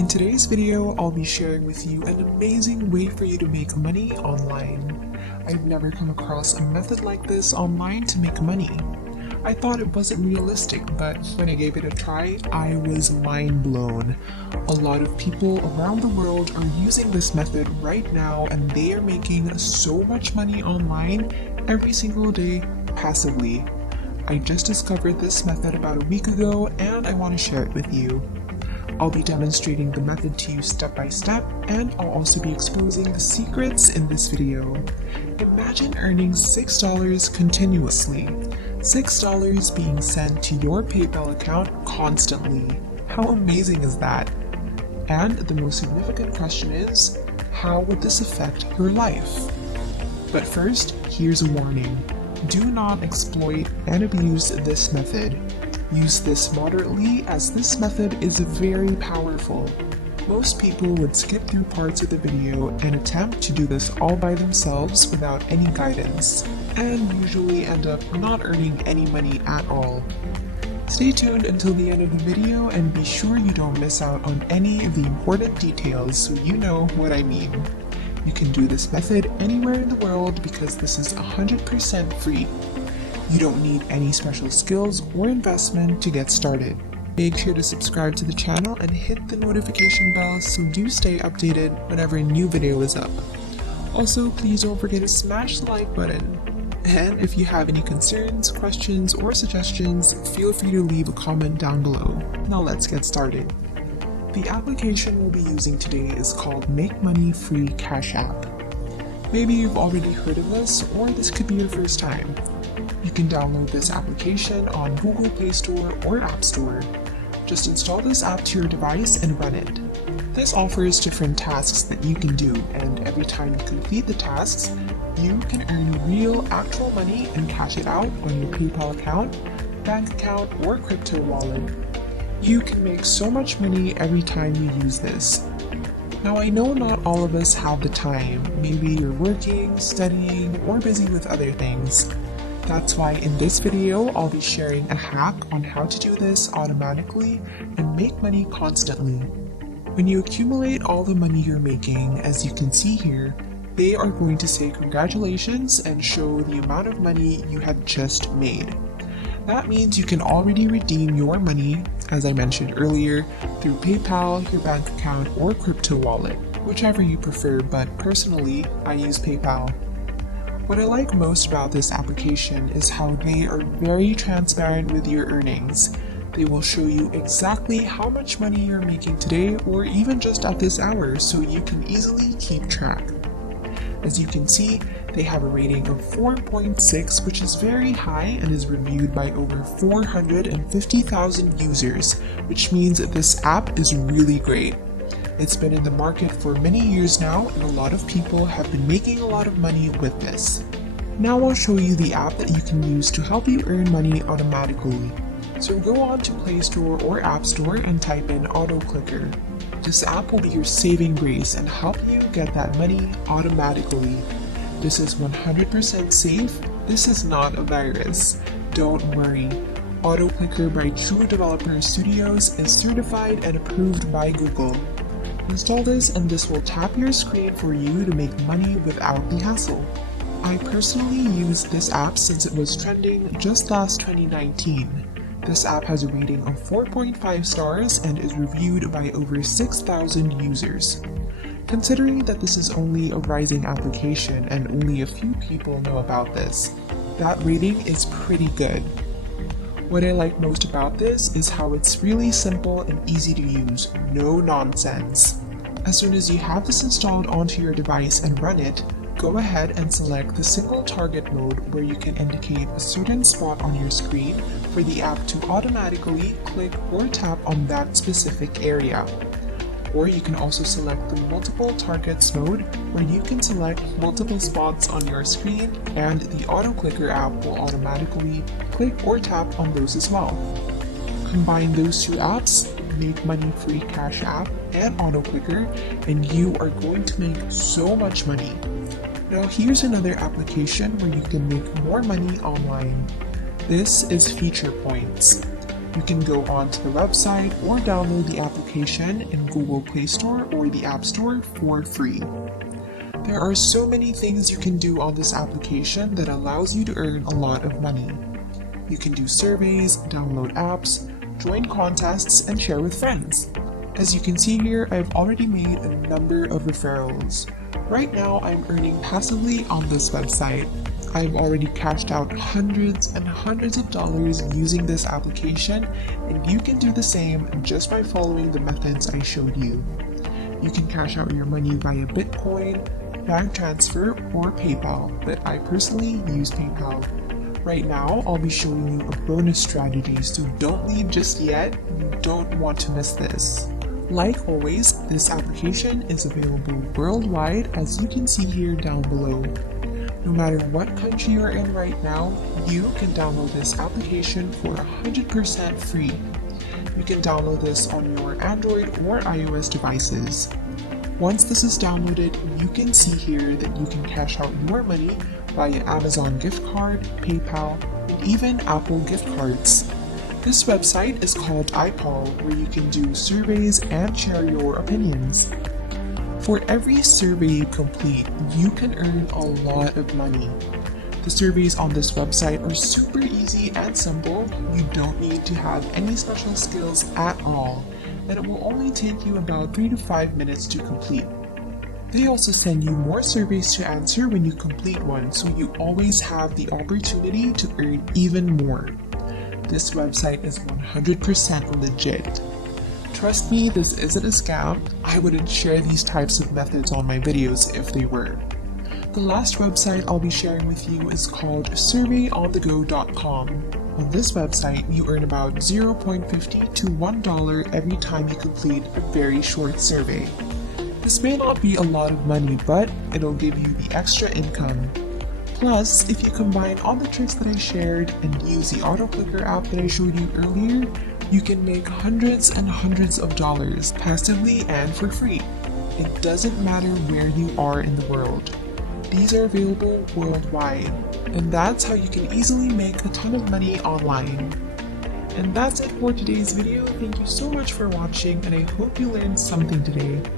In today's video, I'll be sharing with you an amazing way for you to make money online. I've never come across a method like this online to make money. I thought it wasn't realistic, but when I gave it a try, I was mind blown. A lot of people around the world are using this method right now, and they are making so much money online every single day passively. I just discovered this method about a week ago, and I want to share it with you. I'll be demonstrating the method to you step by step, and I'll also be exposing the secrets in this video. Imagine earning $6 continuously. $6 being sent to your PayPal account constantly. How amazing is that? And the most significant question is, how would this affect your life? But first, here's a warning. Do not exploit and abuse this method. Use this moderately, as this method is very powerful. Most people would skip through parts of the video and attempt to do this all by themselves without any guidance, and usually end up not earning any money at all. Stay tuned until the end of the video and be sure you don't miss out on any of the important details so you know what I mean. You can do this method anywhere in the world because this is 100% free. You don't need any special skills or investment to get started. Make sure to subscribe to the channel and hit the notification bell so you stay updated whenever a new video is up. Also, please don't forget to smash the like button. And if you have any concerns, questions, or suggestions, feel free to leave a comment down below. Now let's get started. The application we'll be using today is called Make Money Free Cash App. Maybe you've already heard of this, or this could be your first time. You can download this application on Google Play Store or App Store. Just install this app to your device and run it. This offers different tasks that you can do, and every time you complete the tasks, you can earn real, actual money and cash it out on your PayPal account, bank account, or crypto wallet. You can make so much money every time you use this. Now, I know not all of us have the time. Maybe you're working, studying, or busy with other things. That's why in this video, I'll be sharing a hack on how to do this automatically and make money constantly. When you accumulate all the money you're making, as you can see here, they are going to say congratulations and show the amount of money you have just made. That means you can already redeem your money, as I mentioned earlier, through PayPal, your bank account, or crypto wallet, whichever you prefer, but personally, I use PayPal. What I like most about this application is how they are very transparent with your earnings. They will show you exactly how much money you're making today or even just at this hour, so you can easily keep track. As you can see, they have a rating of 4.6, which is very high and is reviewed by over 450,000 users, which means that this app is really great. It's been in the market for many years now, and a lot of people have been making a lot of money with this. Now I'll show you the app that you can use to help you earn money automatically. So go on to Play Store or App Store and type in AutoClicker. This app will be your saving grace and help you get that money automatically. This is 100% safe. This is not a virus. Don't worry. AutoClicker by True Developer Studios is certified and approved by Google. Install this and this will tap your screen for you to make money without the hassle. I personally used this app since it was trending just last 2019. This app has a rating of 4.5 stars and is reviewed by over 6,000 users. Considering that this is only a rising application and only a few people know about this, that rating is pretty good. What I like most about this is how it's really simple and easy to use, no nonsense. As soon as you have this installed onto your device and run it, go ahead and select the single target mode where you can indicate a certain spot on your screen for the app to automatically click or tap on that specific area. Or you can also select the multiple targets mode where you can select multiple spots on your screen and the AutoClicker app will automatically click or tap on those as well. Combine those two apps, Make Money Free Cash App and AutoClicker, and you are going to make so much money. Now here's another application where you can make more money online. This is Feature Points. You can go onto the website or download the application in Google Play Store or the App Store for free. There are so many things you can do on this application that allows you to earn a lot of money. You can do surveys, download apps, join contests, and share with friends. As you can see here, I've already made a number of referrals. Right now, I'm earning passively on this website. I've already cashed out hundreds and hundreds of dollars using this application, and you can do the same just by following the methods I showed you. You can cash out your money via Bitcoin, bank transfer, or PayPal, but I personally use PayPal. Right now, I'll be showing you a bonus strategy, so don't leave just yet. You don't want to miss this. Like always, this application is available worldwide, as you can see here down below. No matter what country you're in right now, you can download this application for 100% free. You can download this on your Android or iOS devices. Once this is downloaded, you can see here that you can cash out your money via Amazon gift card, PayPal, and even Apple gift cards. This website is called iPol, where you can do surveys and share your opinions. For every survey you complete, you can earn a lot of money. The surveys on this website are super easy and simple. You don't need to have any special skills at all, and it will only take you about 3 to 5 minutes to complete. They also send you more surveys to answer when you complete one, so you always have the opportunity to earn even more. This website is 100% legit. Trust me, this isn't a scam. I wouldn't share these types of methods on my videos if they were. The last website I'll be sharing with you is called surveyonthego.com. On this website, you earn about $0.50 to $1 every time you complete a very short survey. This may not be a lot of money, but it'll give you the extra income. Plus, if you combine all the tricks that I shared and use the auto clicker app that I showed you earlier, you can make hundreds and hundreds of dollars passively and for free. It doesn't matter where you are in the world. These are available worldwide, and that's how you can easily make a ton of money online. And that's it for today's video. Thank you so much for watching, and I hope you learned something today.